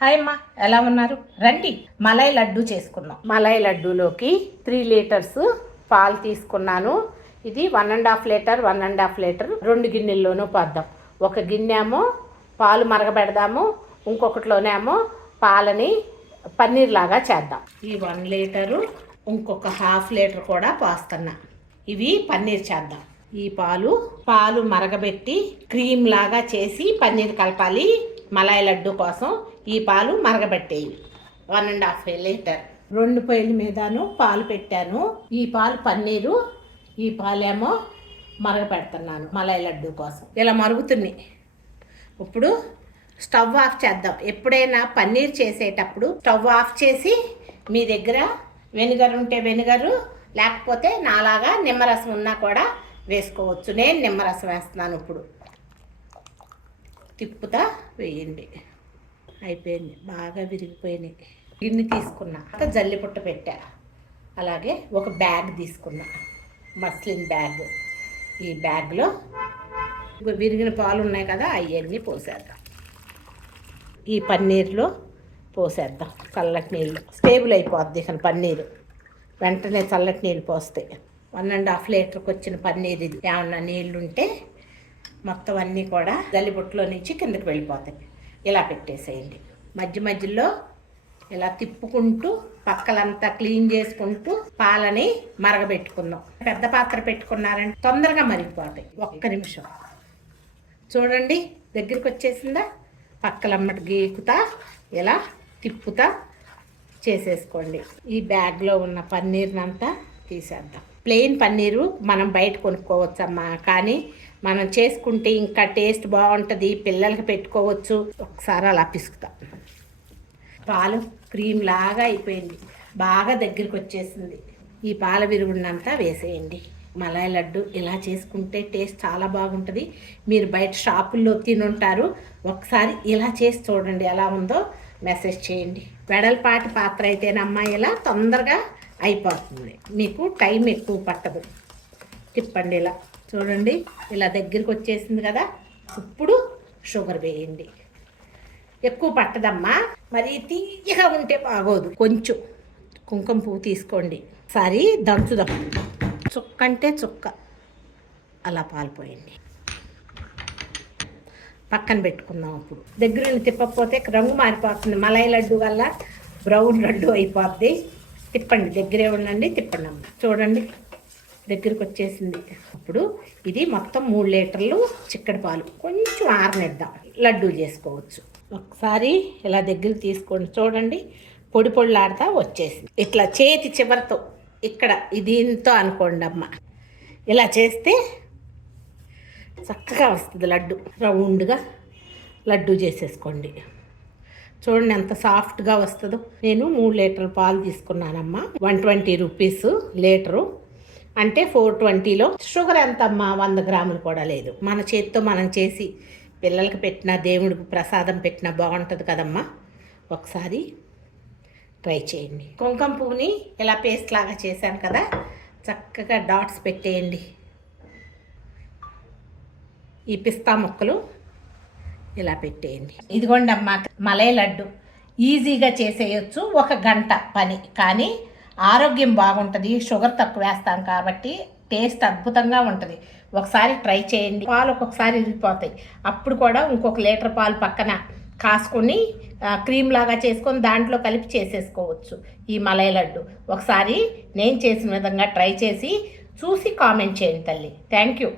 Hi అమ్మా ఎలా ఉన్నారు? రండి మలై లడ్డు చేసుకుందాం. మలై లడ్డూలోకి త్రీ లీటర్స్ పాలు తీసుకున్నాను. ఇది one and half litre one and half litre. రెండు గిన్నెల్లోనూ పోద్దాం. ఒక గిన్నెమో పాలు మరగబెడదాము ఇంకొకటిలోనేమో పాలని పన్నీర్ లాగా చేద్దాం. ఈ వన్ లీటరు ఇంకొక హాఫ్ లీటర్ కూడా పోస్తున్నా. ఇవి పన్నీర్ చేద్దాం. ఈ పాలు పాలు మరగబెట్టి క్రీమ్ లాగా చేసి పన్నీర్ కలపాలి. మలాయి లడ్డు కోసం ఈ పాలు మరగబెట్టేవి వన్ అండ్ హాఫ్ లీటర్. రెండు పొయ్యిల మీదను పాలు పెట్టాను. ఈ పాలు పన్నీరు ఈ పాలేమో మరగపెడుతున్నాను మలాయి లడ్డు కోసం. ఇలా మరుగుతున్నాయి. ఇప్పుడు స్టవ్ ఆఫ్ చేద్దాం. ఎప్పుడైనా పన్నీర్ చేసేటప్పుడు స్టవ్ ఆఫ్ చేసి మీ దగ్గర వెనిగర్ ఉంటే వెనిగరు లేకపోతే నాలాగా నిమ్మరసం ఉన్నా కూడా వేసుకోవచ్చు. నేను నిమ్మరసం వేస్తున్నాను ఇప్పుడు. తిప్పుతా వేయండి. అయిపోయింది. బాగా విరిగిపోయినాయి. గిన్నె తీసుకున్నా. ఇంకా జల్లి పుట్ట పెట్టా. అలాగే ఒక బ్యాగ్ తీసుకున్నా. Muslin bag. ఈ బ్యాగ్లో విరిగిన పాలు ఉన్నాయి కదా అవన్నీ పోసేద్దాం. ఈ పన్నీర్లో పోసేద్దాం. చల్లటి నీళ్ళు. స్టేబుల్ అయిపోద్ది ఇక పన్నీరు. వెంటనే చల్లటి నీళ్ళు పోస్తే వన్ అండ్ హాఫ్ లీటర్కి వచ్చిన పన్నీర్ ఇది ఏమన్నా నీళ్ళు ఉంటే మొత్తం అన్నీ కూడా జల్లిబుట్టలో నుంచి కిందకి వెళ్ళిపోతాయి. ఇలా పెట్టేసేయండి. మధ్య మధ్యలో ఇలా తిప్పుకుంటూ పక్కలంతా క్లీన్ చేసుకుంటూ పాలని మరగబెట్టుకుందాం. పెద్ద పాత్ర పెట్టుకున్నారంటే తొందరగా మరిగిపోతాయి. ఒక్క నిమిషం. చూడండి దగ్గరికి వచ్చేసిందా? పక్కలమ్మటి గీకుతా ఇలా తిప్పుతా చేసేసుకోండి. ఈ బ్యాగ్లో ఉన్న పన్నీర్నంతా తీసేద్దాం. ప్లెయిన్ పన్నీరు మనం బయట కొనుక్కోవచ్చమ్మా కానీ మనం చేసుకుంటే ఇంకా టేస్ట్ బాగుంటుంది పిల్లలకి పెట్టుకోవచ్చు. ఒకసారి అలా పిసుకుతా. పాలు క్రీమ్ లాగా అయిపోయింది. బాగా దగ్గరికి వచ్చేసింది. ఈ పాల విరుగుడినంతా వేసేయండి. మలాయి లడ్డు ఇలా చేసుకుంటే టేస్ట్ చాలా బాగుంటుంది. మీరు బయట షాపుల్లో తినుంటారు. ఒకసారి ఇలా చేసి చూడండి ఎలా ఉందో. మెసేజ్ చేయండి. వెడల్పాటి పాత్ర అయితేనమ్మా ఇలా తొందరగా అయిపోతుంది. మీకు టైం ఎక్కువ పట్టదు. తిప్పండి ఇలా. చూడండి ఇలా దగ్గరికి వచ్చేసింది కదా ఇప్పుడు షుగర్ వేయండి. ఎక్కువ పట్టదమ్మా మరి తీయగా ఉంటే బాగోదు. కొంచెం కుంకుమ పువ్వు తీసుకోండి. సరి దంచుదాం. చుక్క అంటే చుక్క. అలా పాలిపోయండి. పక్కన పెట్టుకుందాం అప్పుడు. దగ్గర తిప్పకపోతే రంగు మారిపోతుంది. మలై లడ్డు వల్ల బ్రౌన్ లడ్డు అయిపోద్ది. తిప్పండి దగ్గరే ఉండండి తిప్పండి చూడండి. దగ్గరికి వచ్చేసింది ఇప్పుడు ఇది మొత్తం మూడు లీటర్లు చిక్కడి పాలు. కొంచెం ఆరనిద్దాం. లడ్డూ చేసుకోవచ్చు. ఒకసారి ఇలా దగ్గరికి తీసుకోండి. చూడండి పొడి పొడిలాడతా వచ్చేసింది. ఇట్లా చేతి చివరితో ఇక్కడ దీంతో అనుకోండి అమ్మ. ఇలా చేస్తే చక్కగా వస్తుంది లడ్డు. రౌండ్గా లడ్డు చేసేసుకోండి. చూడండి ఎంత సాఫ్ట్గా వస్తుందో. నేను మూడు లీటర్ పాలు తీసుకున్నానమ్మా. One twenty rupees litre. అంటే ఫోర్ ట్వంటీలో. షుగర్ ఎంతమ్మా వంద గ్రాములు కూడా లేదు. మన చేతితో మనం చేసి పిల్లలకి పెట్టిన దేవుడికి ప్రసాదం పెట్టినా బాగుంటుంది కదమ్మా. ఒకసారి ట్రై చేయండి. కుంకుమ పువ్వుని ఇలా పేస్ట్ లాగా చేశాను కదా. చక్కగా డాట్స్ పెట్టేయండి. ఈ పిస్తా ముక్కలు ఇలా పెట్టేయండి. ఇదిగోండి అమ్మా మలై లడ్డు. ఈజీగా చేసేయచ్చు ఒక గంట పని. కానీ ఆరోగ్యం బాగుంటుంది షుగర్ తక్కువ వేస్తాం కాబట్టి టేస్ట్ అద్భుతంగా ఉంటుంది. ఒకసారి ట్రై చేయండి. పాలు ఒక్కొక్కసారి ఇరిగిపోతాయి. అప్పుడు కూడా ఇంకొక లీటర్ పాలు పక్కన కాసుకొని క్రీమ్ లాగా చేసుకొని దాంట్లో కలిపి చేసేసుకోవచ్చు ఈ మలై లడ్డు. ఒకసారి నేను చేసిన విధంగా ట్రై చేసి చూసి కామెంట్ చేయండి తల్లి. Thank you